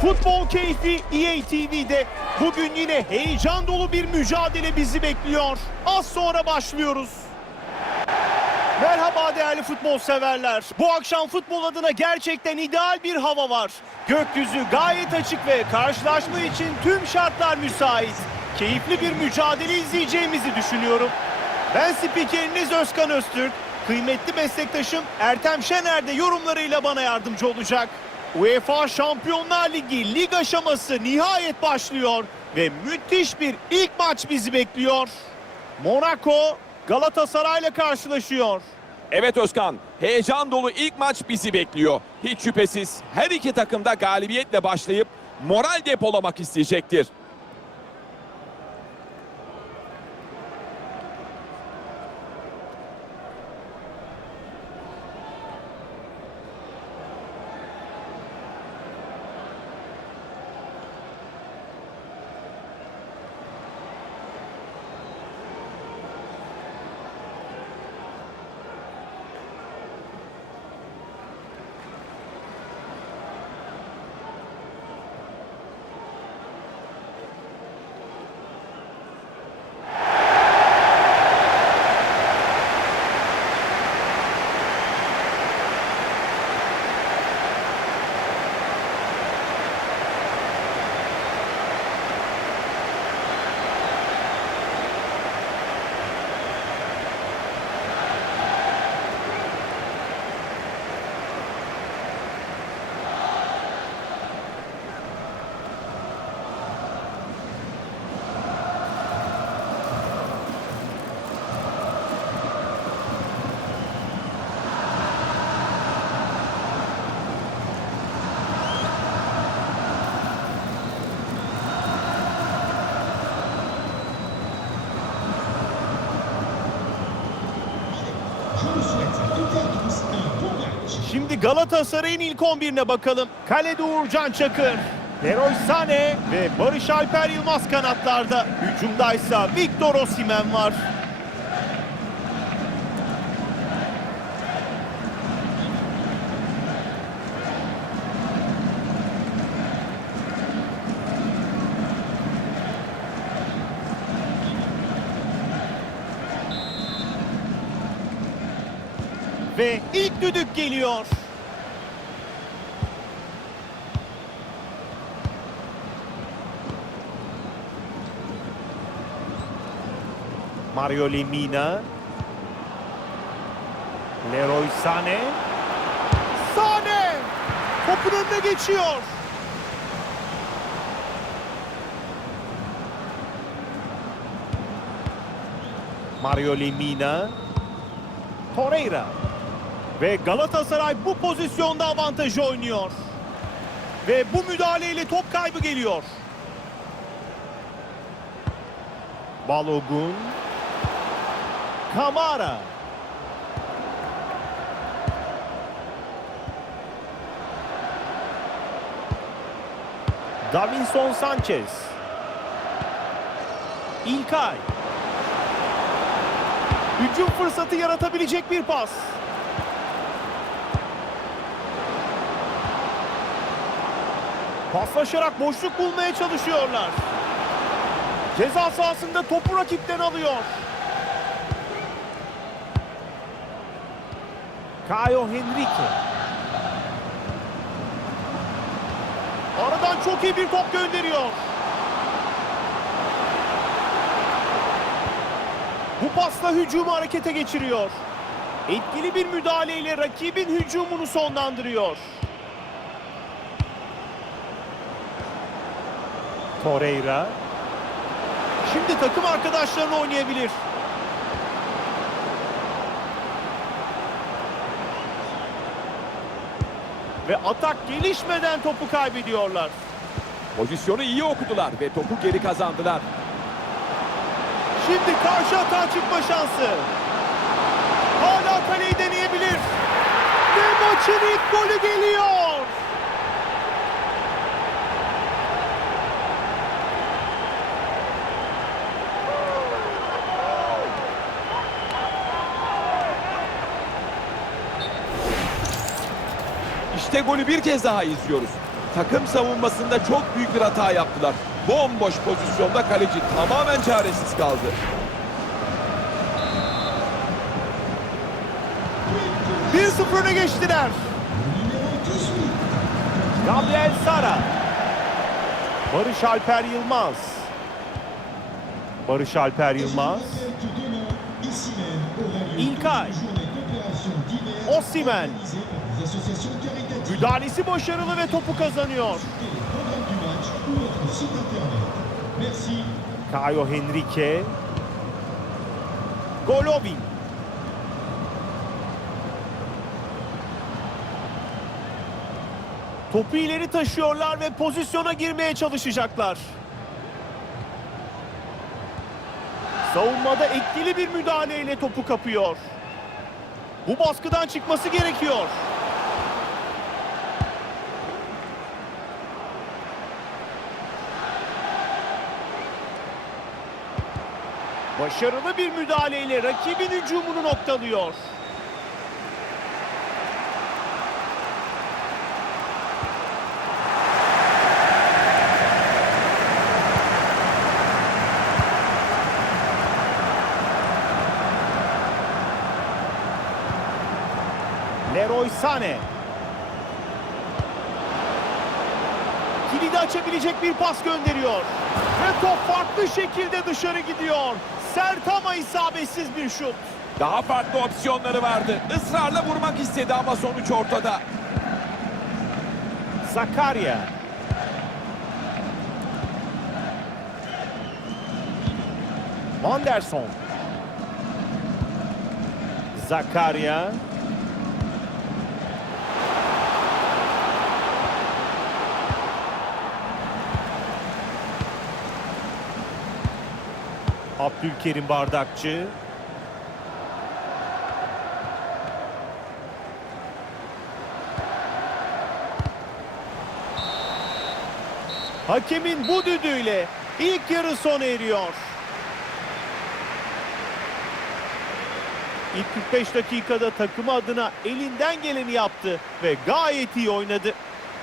Futbol keyfi EA TV'de. Bugün yine heyecan dolu bir mücadele bizi bekliyor. Az sonra başlıyoruz. Merhaba değerli futbol severler. Bu akşam futbol adına gerçekten ideal bir hava var. Gökyüzü gayet açık ve karşılaşma için tüm şartlar müsait. Keyifli bir mücadele izleyeceğimizi düşünüyorum. Ben spikeriniz Özkan Öztürk. Kıymetli meslektaşım Ertem Şener de yorumlarıyla bana yardımcı olacak. UEFA Şampiyonlar Ligi lig aşaması nihayet başlıyor ve müthiş bir ilk maç bizi bekliyor. Monaco Galatasaray'la karşılaşıyor. Evet Özkan, heyecan dolu ilk maç bizi bekliyor. Hiç şüphesiz her iki takım da galibiyetle başlayıp moral depolamak isteyecektir. Şimdi Galatasaray'ın ilk 11'ine bakalım. Kalede Uğurcan Çakır, Leroy Sané ve Barış Alper Yılmaz kanatlarda. Hücumdaysa Victor Osimhen var. Ve ilk düdük geliyor. Mario Lemina. Leroy Sané. Sané! Topun önüne geçiyor. Mario Lemina. Torreira. Ve Galatasaray bu pozisyonda avantajı oynuyor. Ve bu müdahaleyle top kaybı geliyor. Balogun. Kamara. Davinson Sanchez. İlkay. Hücum fırsatı yaratabilecek bir pas. Paslaşarak boşluk bulmaya çalışıyorlar. Ceza sahasında topu rakipten alıyor. Caio Henrique. Aradan çok iyi bir top gönderiyor. Bu pasla hücumu harekete geçiriyor. Etkili bir müdahaleyle rakibin hücumunu sonlandırıyor. Torreira. Şimdi takım arkadaşlarını oynayabilir. Ve atak gelişmeden topu kaybediyorlar. Pozisyonu iyi okudular ve topu geri kazandılar. Şimdi karşı atağa çıkma şansı. Hala kaleyi deneyebilir. Ve maçın ilk golü geliyor. İşte golü bir kez daha izliyoruz. takım savunmasında çok büyük bir hata yaptılar. Bomboş pozisyonda kaleci tamamen çaresiz kaldı. Bir 0 öne geçtiler. Gabriel Sara. Barış Alper Yılmaz. Barış Alper Yılmaz. İlkay. Osimen. Müdahalesi başarılı ve topu kazanıyor. Caio Henrique. Golovin. Topu ileri taşıyorlar ve pozisyona girmeye çalışacaklar. Savunmada etkili bir müdahaleyle topu kapıyor. Bu baskıdan çıkması gerekiyor. Başarılı bir müdahaleyle rakibin hücumunu noktalıyor. Leroy Sané. Kilidi açabilecek bir pas gönderiyor. Ve top farklı şekilde dışarı gidiyor. Sert ama isabetsiz bir şut. Daha farklı opsiyonları vardı. Israrla vurmak istedi ama sonuç ortada. Zakaria. Wanderson. Zakaria. Abdülkerim Bardakçı. Hakemin bu düdüğüyle ilk yarı sona eriyor. İlk 45 dakikada takımı adına elinden geleni yaptı ve gayet iyi oynadı.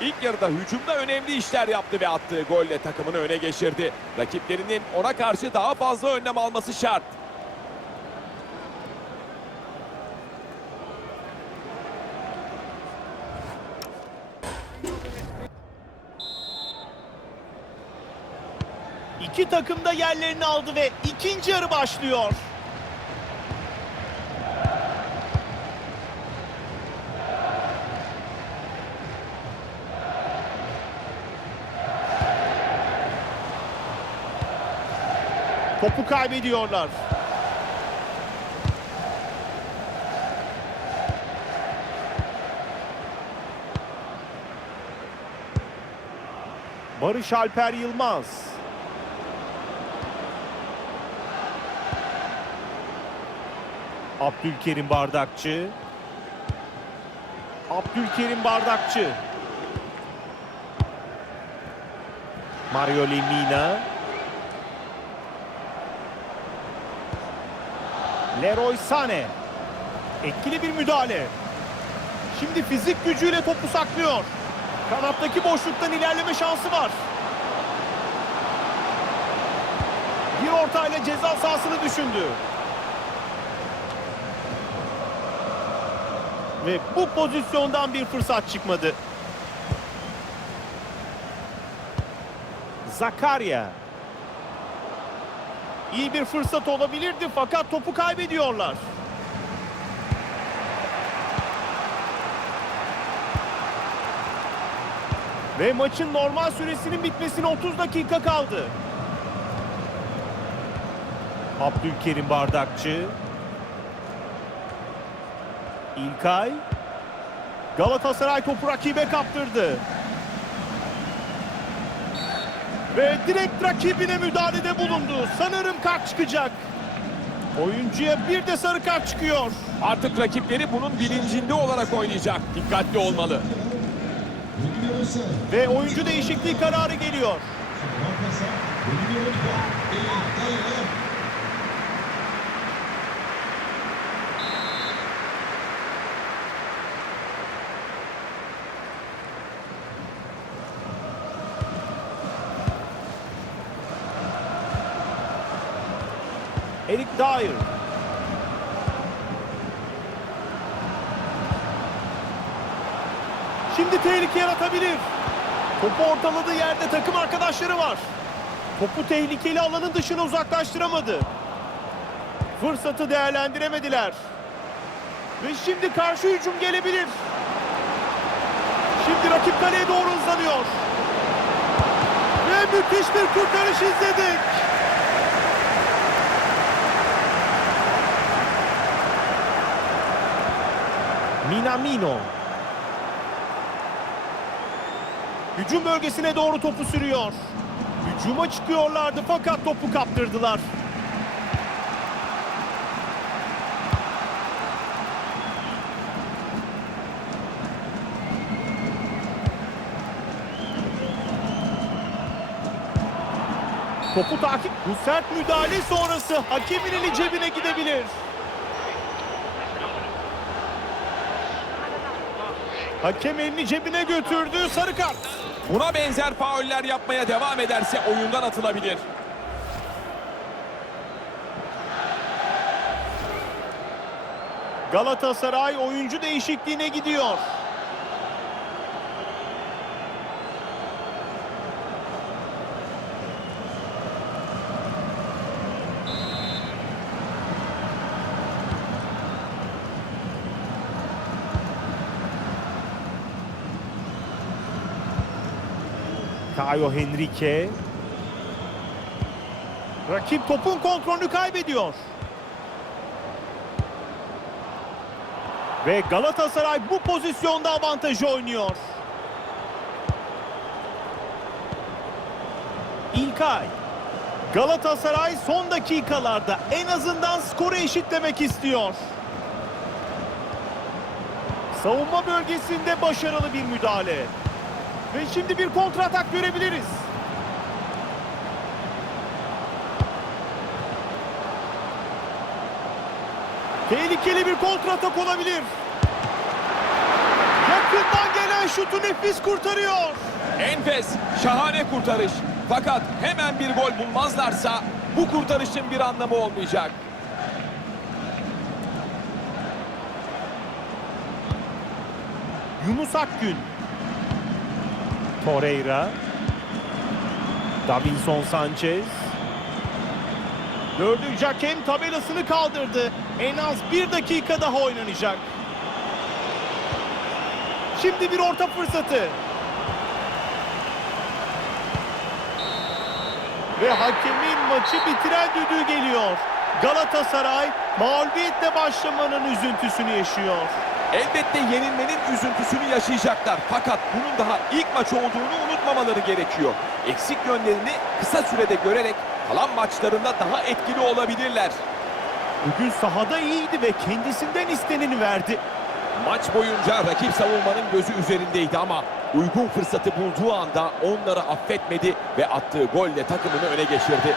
İlk yarıda hücumda önemli işler yaptı ve attığı golle takımını öne geçirdi. Rakiplerinin ona karşı daha fazla önlem alması şart. İki takım da yerlerini aldı ve ikinci yarı başlıyor. Topu kaybediyorlar. Barış Alper Yılmaz. Abdülkerim Bardakçı. Abdülkerim Bardakçı. Mario Lemina. Leroy Sané. Etkili bir müdahale. Şimdi fizik gücüyle topu saklıyor. Kanattaki boşluktan ilerleme şansı var. Bir ortayla ceza sahasını düşündü. Ve bu pozisyondan bir fırsat çıkmadı. Zakaria. İyi bir fırsat olabilirdi fakat topu kaybediyorlar. Ve maçın normal süresinin bitmesine 30 dakika kaldı. Abdülkerim Bardakçı. İlkay. Galatasaray topu rakibe kaptırdı. Ve direkt rakibine müdahalede bulundu. Sanırım kart çıkacak. Oyuncuya bir de sarı kart çıkıyor. Artık rakipleri bunun bilincinde olarak oynayacak. Dikkatli olmalı. Ve oyuncu değişikliği kararı geliyor. Eric Dyer. Şimdi tehlike yaratabilir. Topu ortaladığı yerde takım arkadaşları var. Topu tehlikeli alanın dışına uzaklaştıramadı. Fırsatı değerlendiremediler. Ve şimdi karşı hücum gelebilir. Şimdi rakip kaleye doğru hızlanıyor. Ve müthiş bir kurtarış izledik. Minamino. Hücum bölgesine doğru topu sürüyor. Hücuma çıkıyorlardı fakat topu kaptırdılar. Topu takip. Bu sert müdahale sonrası hakemin cebine gidebilir. Hakem elini cebine götürdü. Sarı kart. Buna benzer fauller yapmaya devam ederse oyundan atılabilir. Galatasaray oyuncu değişikliğine gidiyor. Caio Henrique. Rakip topun kontrolünü kaybediyor. Ve Galatasaray bu pozisyonda avantajı oynuyor. İlkay. Galatasaray son dakikalarda en azından skoru eşitlemek istiyor. Savunma bölgesinde başarılı bir müdahale. Ve şimdi bir kontratak görebiliriz. Tehlikeli bir kontratak olabilir. Yakından gelen şutu nefis kurtarıyor. Enfes, şahane kurtarış. Fakat hemen bir gol bulmazlarsa bu kurtarışın bir anlamı olmayacak. Yunus Akgün. Torreira. Davinson Sanchez. Dördüncü hakem tabelasını kaldırdı. En az bir dakika daha oynanacak. Şimdi bir orta fırsatı. Ve hakemin maçı bitiren düdüğü geliyor. Galatasaray mağlubiyetle başlamanın üzüntüsünü yaşıyor. Elbette yenilmenin üzüntüsünü yaşayacaklar. Fakat bunun daha ilk maç olduğunu unutmamaları gerekiyor. Eksik yönlerini kısa sürede görerek kalan maçlarında daha etkili olabilirler. Bugün sahada iyiydi ve kendisinden isteneni verdi. Maç boyunca rakip savunmanın gözü üzerindeydi ama uygun fırsatı bulduğu anda onları affetmedi ve attığı golle takımını öne geçirdi.